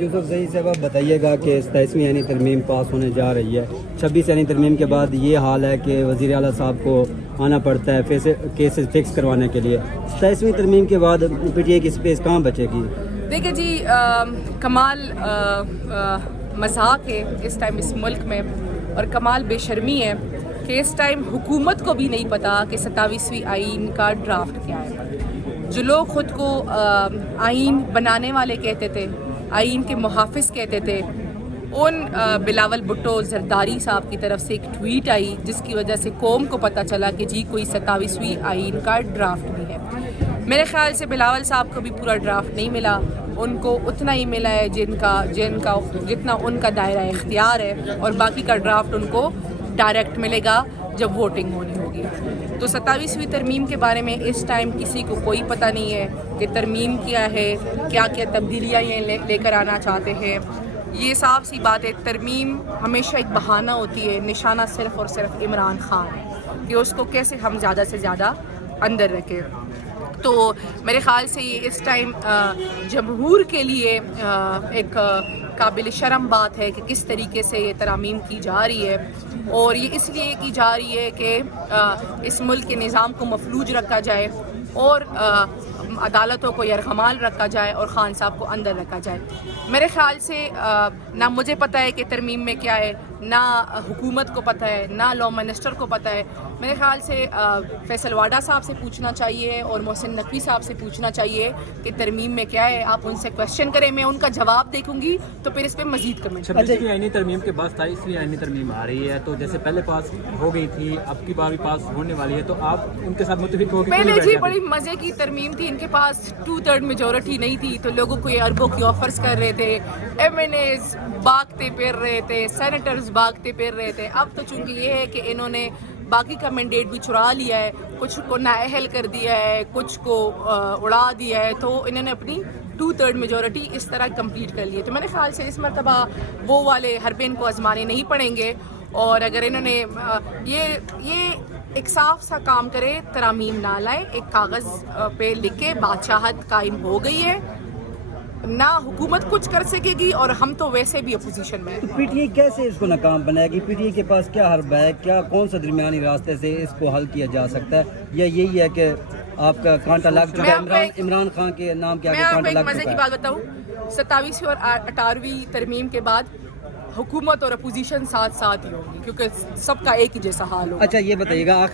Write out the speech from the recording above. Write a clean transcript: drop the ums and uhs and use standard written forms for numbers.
یوسف زئی صاحب آپ بتائیے گا کہ 27ویں یعنی ترمیم پاس ہونے جا رہی ہے، 26 یعنی ترمیم کے بعد یہ حال ہے کہ وزیر اعلیٰ صاحب کو آنا پڑتا ہے کیسز فکس کروانے کے لیے۔ 27ویں ترمیم کے بعد پی ٹی آئی کی اسپیس کہاں بچے گی؟ دیکھیں جی، کمال مذاق ہے اس ٹائم اس ملک میں، اور کمال بے شرمی ہے کہ اس ٹائم حکومت کو بھی نہیں پتا کہ 27ویں آئین کا ڈرافٹ کیا ہے۔ جو لوگ خود کو آئین بنانے والے کہتے تھے، آئین کے محافظ کہتے تھے، ان بلاول بھٹو زرداری صاحب کی طرف سے ایک ٹویٹ آئی جس کی وجہ سے قوم کو پتہ چلا کہ جی کوئی 27ویں آئین کا ڈرافٹ بھی ہے۔ میرے خیال سے بلاول صاحب کو بھی پورا ڈرافٹ نہیں ملا، ان کو اتنا ہی ملا ہے جتنا ان کا دائرہ اختیار ہے، اور باقی کا ڈرافٹ ان کو ڈائریکٹ ملے گا جب ووٹنگ ہونی ہوگی۔ تو 27ویں ترمیم کے بارے میں اس ٹائم کسی کو کوئی پتہ نہیں ہے کہ ترمیم کیا ہے، کیا کیا تبدیلیاں یہ لے کر آنا چاہتے ہیں۔ یہ صاف سی بات ہے، ترمیم ہمیشہ ایک بہانہ ہوتی ہے، نشانہ صرف اور صرف عمران خان ہے کہ اس کو کیسے ہم زیادہ سے زیادہ اندر رکھیں۔ تو میرے خیال سے یہ اس ٹائم جمہور کے لیے ایک قابل شرم بات ہے کہ کس طریقے سے یہ ترامیم کی جا رہی ہے، اور یہ اس لیے کی جا رہی ہے کہ اس ملک کے نظام کو مفلوج رکھا جائے، اور عدالتوں کو یرغمال رکھا جائے، اور خان صاحب کو اندر رکھا جائے۔ میرے خیال سے نہ مجھے پتہ ہے کہ ترمیم میں کیا ہے، نہ حکومت کو پتہ ہے، نہ لا منسٹر کو پتہ ہے۔ میرے خیال سے فیصل واڈا صاحب سے پوچھنا چاہیے اور محسن نقوی صاحب سے پوچھنا چاہیے کہ ترمیم میں کیا ہے۔ آپ ان سے کویشچن کریں، میں ان کا جواب دیکھوں گی تو پھر اس پہ مزید کمنٹ۔ 26ویں آئینی ترمیم کے بعد 27ویں آئینی ترمیم آ رہی ہے، تو جیسے پہلے پاس ہو گئی تھی، اب کی بار بھی پاس ہونے والی ہے، تو آپ ان کے ساتھ متفق ہو گئے؟ پہلے جی بڑی مزے کی ترمیم تھی، ان کے پاس 2/3 میجورٹی نہیں تھی، تو لوگوں کو یہ اربوں کی آفرز کر رہے تھے، ایم این ایز بھاگتے پھر رہے تھے، سینیٹرز بھاگتے پھر رہے تھے۔ اب تو چونکہ یہ ہے کہ انہوں نے باقی کا مینڈیٹ بھی چرا لیا ہے، کچھ کو نااہل کر دیا ہے، کچھ کو اڑا دیا ہے، تو انہوں نے اپنی 2/3 میجورٹی اس طرح کمپلیٹ کر لی ہے۔ تو میرے خیال سے اس مرتبہ وہ والے حربین کو آزمانے نہیں پڑیں گے، اور اگر انہوں نے یہ ایک صاف سا کام کرے، ترامیم نہ لائے، ایک کاغذ پہ لکھ کے بادشاہت قائم ہو گئی ہے، نہ حکومت کچھ کر سکے گی، اور ہم تو ویسے بھی اپوزیشن میں ہیں۔ پی ٹی آئی کیسے اس کو ناکام بنائے گی؟ پی ٹی آئی کے پاس کیا حرب ہے؟ کیا کون سا درمیانی راستے سے اس کو حل کیا جا سکتا ہے، یا یہی ہے کہ آپ کا کانٹا لگ چکا ہے عمران خان کے نام کے آگے میں آپ کانٹا کو ایک لگ مزے چکا کی ہے؟ بات بتاؤں، 27ویں اور 18ویں ترمیم کے بعد حکومت اور اپوزیشن ساتھ ساتھ ہی ہوگی، کیونکہ سب کا ایک ہی جیسا حال ہوگا۔ اچھا یہ بتائیے گا